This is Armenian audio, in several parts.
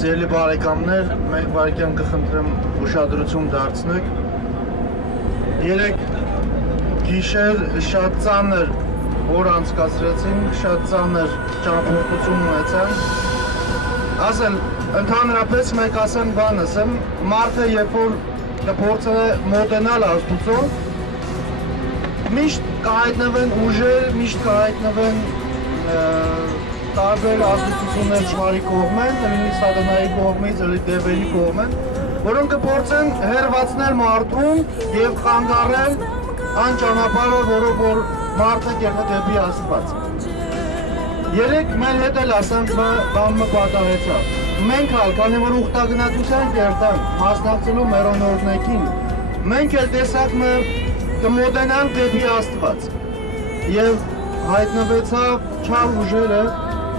Սիրելի բարեկամներ, մեկ վարքյան կխնդրեմ ուշադրություն դարձնեք։ Երեք գիշեր շատ ծանր օր անցկացրեցինք, շատ ծանր ճամփորդություն ունեցանք։ Ասել, ընդհանրապես մեկ ասեմ բան ասեմ, մարդը երբ որ կփորձի մոտենալ Աստծուն, միշտ կհայտնվեն ուժեր, միշտ կհայտնվեն տարբեր ազդեցություններ ճշմարի կողմեն, նույնիսկ սատանայի կողմից, դևերի կողմեն, որոնք կփորձեն հերվածնել մարդուն եւ խանգարել այն ճանապարհը, որով որ մարդը կերնա դեպի Աստված։ Երեք մեր հետ էլ ասանք բանը պատահեցավ։ Մենք ալ, քանի որ ուխտագնացության կերտանք մասնակցելու մեր օրհնորդներին, մենք էլ տեսանք կմոտենանք դեպի Աստված։ Եվ հայտնվեցավ չար ուժերը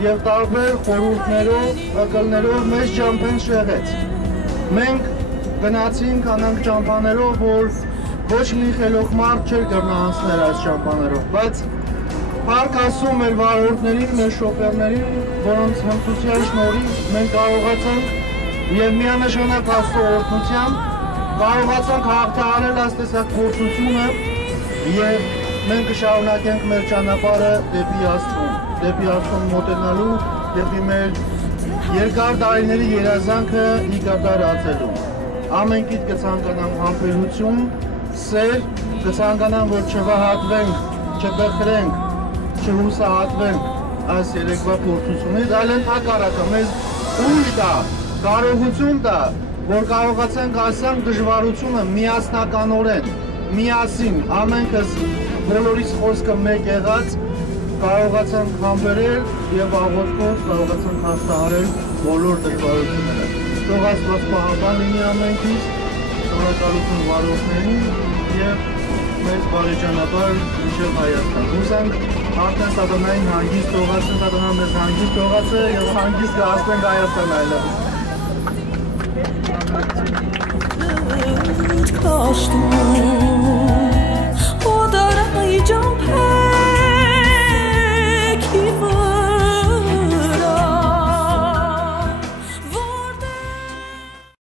եւ տարբեր խորհուրդներով, ակլներով մեզ ճամփեն շեղեց։ Մենք գնացինք անանք ճամփաներով, որ ոչ մի խելոք մարդ չէր կրնա անցնել այս ճամփաներով, բայց Փառք Աստծո մեր վարորդներին, մեր շոֆերներին, որոնց հմտության շնորհիվ մենք կարողացանք եւ միանշանակ Աստծո օրհնությամբ կարողացանք հաղթահարել աստեսակ փորձությունը եւ մենք կշարունակենք մեր ճանապարհը դեպի Աստծուն մոտենալու, դեպի մեր երկար տարիների երազանքը իրականացելու։ Ամենքիդ կցանկանամ համբերություն, սեր, կցանկանամ որ չվահատվենք, չբխրենք, չհուսահատվենք այս երեկվա փորձությունից, այլ ընդհակառակը մեզ ուժ տա, կարողություն տա, որ կարողացանք ասանք դժվարությունը միասնականորեն, միասին, ամենքս բոլորիս խոսքը մեկ եղած, կարողացանք համբերել եւ աղոթքով կարողացանք հաղթահարել բոլոր դժվարությունները։ Թող Աստված պահապան լինի ամենքից, շնորհակալություն վարորդներին եւ մեծ բարեճանապարհ մինչև Հայաստան։ Հուսանք արդեն սատանային հանգիստ թողածը, սատանան մեզ հանգիստ թողածը եւ հանգիստ կհասնենք Հայաստան այլևս։